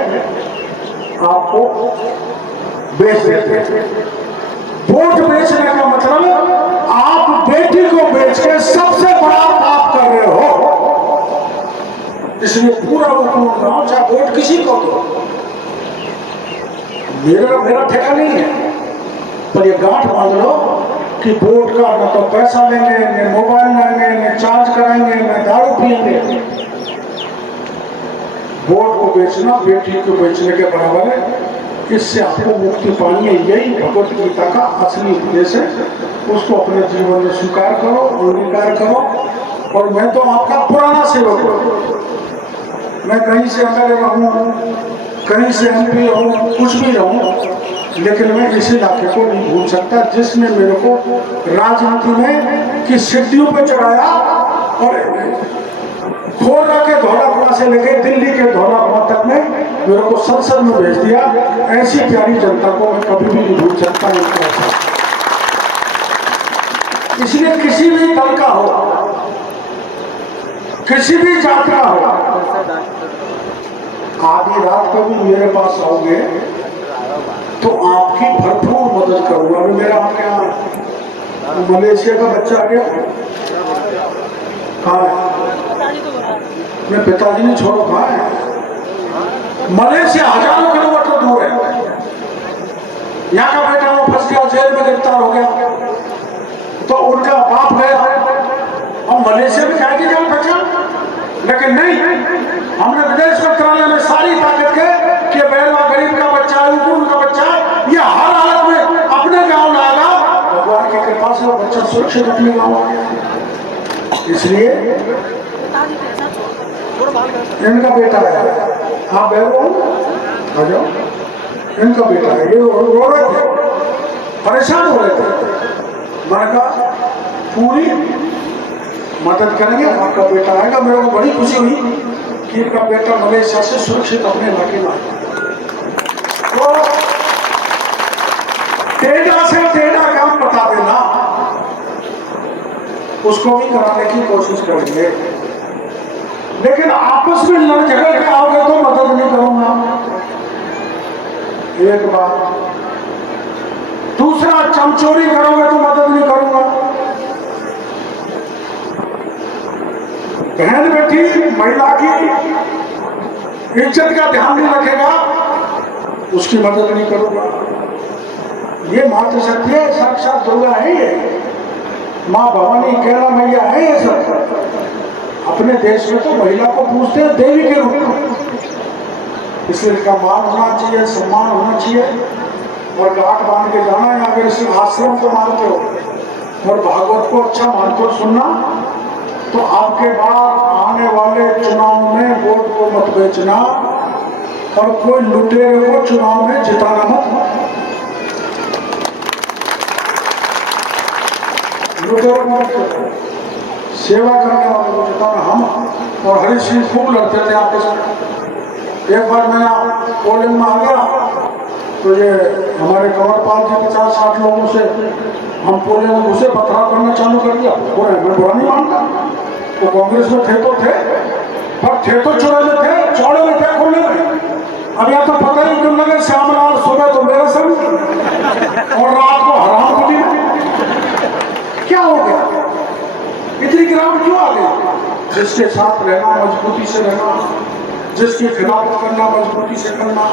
आपको बेच देते हैं। वोट बेचने का मतलब आप बेटी को बेच के सबसे बड़ा पाप कर रहे हो। इसलिए पूरा गांव चाहे वोट किसी को दो, मेरा ठेका नहीं है, पर ये गांठ बांध लो कि वोट का न तो पैसा लेंगे, न मोबाइल लेंगे, न चार्ज कराएंगे, न दारू पिएंगे। वोट को बेचना बेटी को बेचने के बराबर है। इससे आपको मुक्ति पानी है। यही भगवत गीता का असली उपदेश है। उसको अपने जीवन में स्वीकार करो, अंगीकार करो। और मैं तो आपका पुराना सेवक हूँ। मैं कहीं से अगर रहूँ, कहीं से MP हूँ, कुछ भी रहूँ, लेकिन मैं इस इलाके को नहीं भूल सकता जिसने मेरे को राजनीति में की सीढ़ियों पर चढ़ाया और खोरा के धौलाकुआ से लेकर दिल्ली के धौलाकुआ तक में मेरे को संसद में भेज दिया। ऐसी प्यारी जनता को मैं कभी भी नहीं भूल सकता। इसलिए किसी भी दल का हो, किसी भी जात का हो, आधी रात को भी मेरे पास आओगे तो आपकी भरपूर मदद करूंगा। अभी मेरा आपके यहाँ मलेशिया का बच्चा आ गया, कहाँ है? मैं पिताजी ने छोड़ो, कहाँ है? मलेशिया हजारों किलोमीटर दूर है। यहाँ का बेटा वो फंस गया, जेल में गिरफ्तार हो गया, तो उनका बाप गया और मलेशिया में जाएगी जान बचा। लेकिन नहीं, हमने विदेश मंत्रालय में सारी ताकत के कि बेलवा गरीब का बच्चा है, उनका बच्चा है, ये हर हालत में अपने गांव लाएगा। भगवान की कृपा से वो बच्चा सुरक्षित अपने गांव आ गया। इसलिए इनका बेटा है, हाँ बैरो आ जाओ, इनका बेटा है, ये रो रहे थे, परेशान हो रहे थे। मैंने कहा पूरी मदद करेंगे, आपका बेटा आएगा। मेरे को बड़ी खुशी हुई कि इनका बेटा मलेशिया से सुरक्षित अपने इलाके में आया। तो टेढ़ा से टेढ़ा काम बता देना, उसको भी कराने की कोशिश करेंगे। लेकिन आपस में लड़ झगड़ के आओगे तो मदद नहीं करूंगा, एक बात। दूसरा, चमचोरी करोगे तो मदद नहीं करूंगा। बहन बेटी महिला की इज्जत का ध्यान नहीं रखेगा, उसकी मदद नहीं करूंगा। ये मातृ शक्ति है, साक्षात दुर्गा है ये, माँ भवानी कैला मैया है ये सब। अपने देश में तो महिला को पूछते हैं देवी के रूप में, इसलिए इनका मान होना चाहिए, सम्मान होना चाहिए। और गांठ बांध के जाना है। अगर इस आश्रम को मानते हो और भागवत को अच्छा मानते हो सुनना, तो आपके बाद आने वाले चुनाव में वोट को मत बेचना और कोई लुटेरे को चुनाव में जिताना मत। लुटेरे को सेवा करने वाले को जिताना। हम और हरीश सिंह खूब लड़ते थे आपस में। एक बार मैं पोलिंग में आ गया तो ये हमारे कंवरपाल जी 50-60 लोगों से हम पोलिंग में घुसे, पथराव करना चालू कर दिया। मैं बुरा नहीं मानता, वो कांग्रेस में थे, पर थे तो चौड़े में थे, चौड़े में थे, खुले में। अब या तो पता ही क्यों लगे, श्यामलाल सुबह तो मेरे संग और रात को हराम कुटी में। क्या हो गया, इतनी गिरावट क्यों आ गई? जिसके साथ रहना मजबूती से रहना, जिसकी खिलाफत करना मजबूती से करना,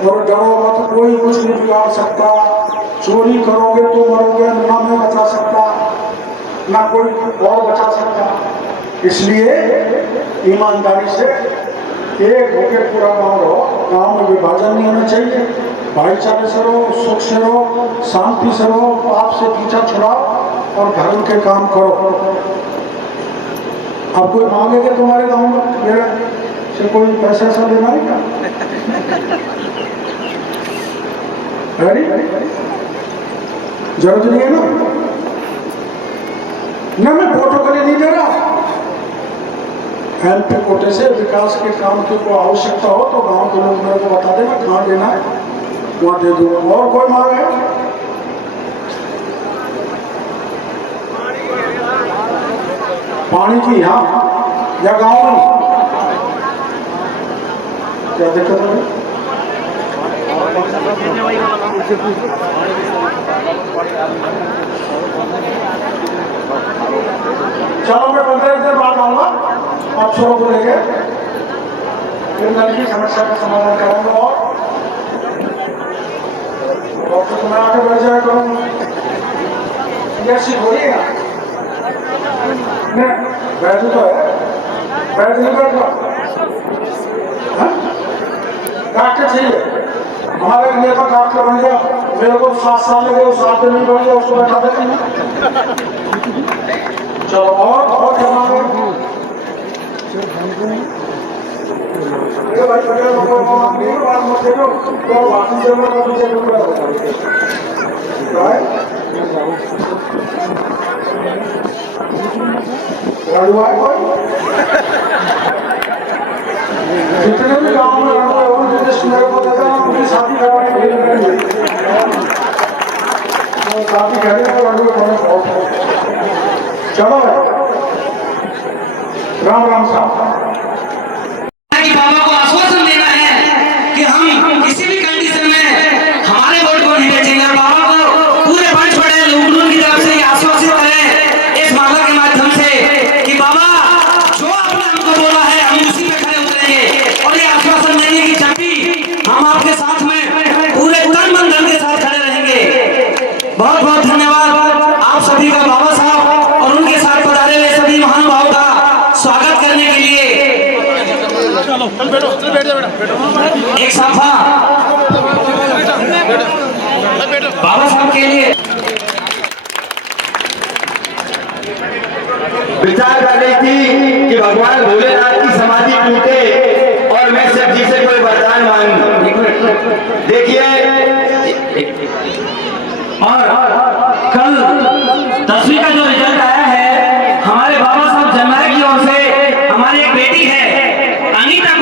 और डरो मत, कोई कुछ नहीं बिगाड़ सकता। चोरी करोगे तो मरोगे, ना मैं बचा सकता, ना कोई और बचा सकता। इसलिए ईमानदारी से एक होकर पूरा गांव रहो। गांव में विभाजन नहीं होना चाहिए, भाईचारे से रहो, सुख से रहो, शांति से रहो, पाप से पीछा छुड़ाओ और धर्म के काम करो। अब कोई मांगेगा तुम्हारे गांव में मेरे से कोई पैसा सा लेना है क्या? जरूरत नहीं है ना मैं वोटों के लिए नहीं दे रहा। MP कोटे से विकास के काम की कोई आवश्यकता हो तो गांव के लोग मेरे को बता देना कहाँ देना है, वहां दे दूंगा। और कोई मांग है? पानी की यहाँ या गांव में क्या दिक्कत है? चलो मैं 15 दिन बाद आऊंगा अफसरों को लेके, फिर नल की समस्या का समाधान करेंगे। और डॉक्टर को मैं आके बैठ जाया करूँ, ऐसी थोड़ी है। मैं बैठू तो है, बैठ नहीं बैठ रहा। डॉक्टर चाहिए, हमारे लिए तो डॉक्टर बन गया, मेरे को 7 साल लगे, 7 दिन में बन गया, उसको बैठा देते हैं। चलो और करना है भाई, मत देखो तो वापस जितने भी गाँव में मेरे को देता हूँ उनकी शादी करवाने के लिए शादी करेंगे बहुत। चलो राम राम साहब, बाबा को आश्वासन देना है कि हम किसी भी कंडीशन में हमारे वोट को नहीं बेचेंगे। बाबा को पूरे पंच पड़े लोगों की तरफ से ये आश्वासित करें इस माला के माध्यम से कि बाबा जो आपने हमको बोला है हम उसी पे खड़े उतरेंगे, और ये आश्वासन देंगे कि जब भी हम आपके साथ में पूरे तन मन धन के साथ खड़े रहेंगे। बहुत बहुत धन्यवाद आप सभी का, बाबा साहब और उनके साथ पधारे हुए सभी महानुभावों का स्वागत करने के लिए। एक साफा बाबा साहब के लिए विचार कर रही थी कि भगवान भोलेनाथ की समाधि टूटे और मैं शिव जी से कोई वरदान मांगू। देखिए, और कल 10वीं का जो रिजल्ट आया है हमारे बाबा साहब जमाया की ओर से, हमारी एक बेटी है अनीता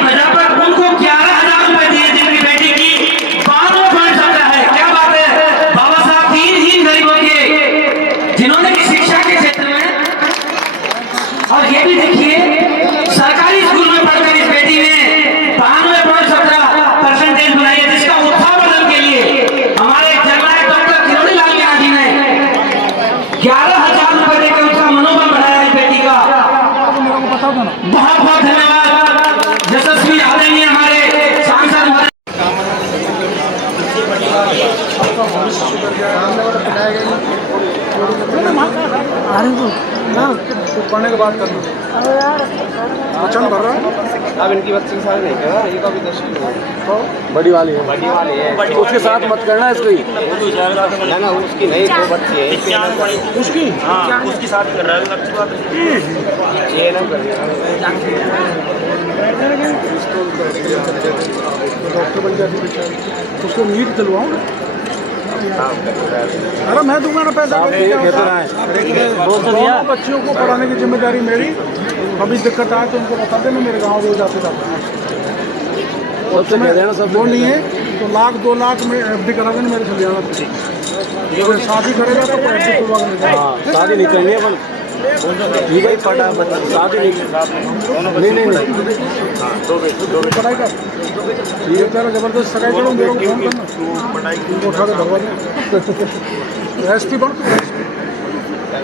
प्रजापत, उनको 11,000 रुपए दिए जिनकी बेटी की 12.17 है। क्या बात है, बाबा साहब 3 गरीबों के जिन्होंने की शिक्षा के क्षेत्र में, और ये भी देखिए सरकारी स्कूल में पढ़कर इस बेटी ने 92.17 परसेंटेज बनाई है, जिसका उत्थान के लिए हमारे जननायक डॉक्टर किरोड़ी लाल मीणा जी ने 11,000 रुपए देकर उसका मनोबल बढ़ाया है बेटी का। बहुत बहुत धन्यवाद यशस्वी आदरणीय हमारे सांसद महोदय। पढ़ने के बाद करना वचन भर रहा है। अब इनकी बच्ची सारे नहीं करा, ये तो अभी 10वीं है, बड़ी वाली है, बड़ी वाली है, उसके साथ मत करना इसको ही। ना ना उसकी नहीं, 2 बच्ची है उसकी, हाँ उसकी शादी कर रहा है, अच्छी बात है, ये नहीं कर रहा। डॉक्टर बन जाती बेचारी, उसको नीट दिलवाऊँ। अरे मैं दूंगा ना पैसा, दोनों बच्चियों को पढ़ाने की जिम्मेदारी मेरी। कभी दिक्कत आए तो उनको बता देना, मेरे गाँव रोज आते जाते हैं। और तुम्हें सब वो नहीं है तो 1,00,000 2 लाख में FD करा देना मेरे खलियाना। अगर शादी करेगा तो कोई FD करवा के लेगा। शादी नहीं करनी है, ठीक है, पढ़ा शादी नहीं, पढ़ाई कर, ये तेरा जबरदस्त सगाई करो, मेरे को फोन करना, उनको उठा के भरवा दें। SP बन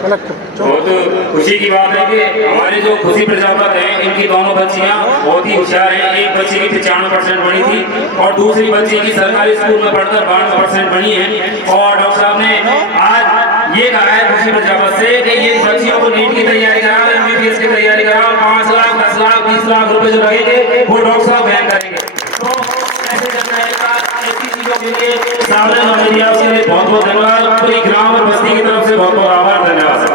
कलेक्टर। बहुत खुशी की बात है कि हमारे जो खुशी प्रजापत हैं, इनकी दोनों बच्चियां बहुत ही होशियार हैं। एक बच्ची की 95% बनी थी और दूसरी बच्ची की सरकारी स्कूल में पढ़कर 92% बनी है। और डॉक्टर साहब ने आज ये कहा है खुशी प्रजापत से कि ये बच्चियों को नीट की तैयारी कराओ, MBBS की तैयारी कराओ, 5 लाख 10 लाख 20 लाख रुपए जो लगेंगे वो डॉक्टर साहब वहन करेंगे। तो ऐसे चीजों के लिए सावधान मीडिया के लिए बहुत बहुत धन्यवाद। पूरी ग्राम और बस्ती की तरफ से बहुत बहुत आभार, धन्यवाद।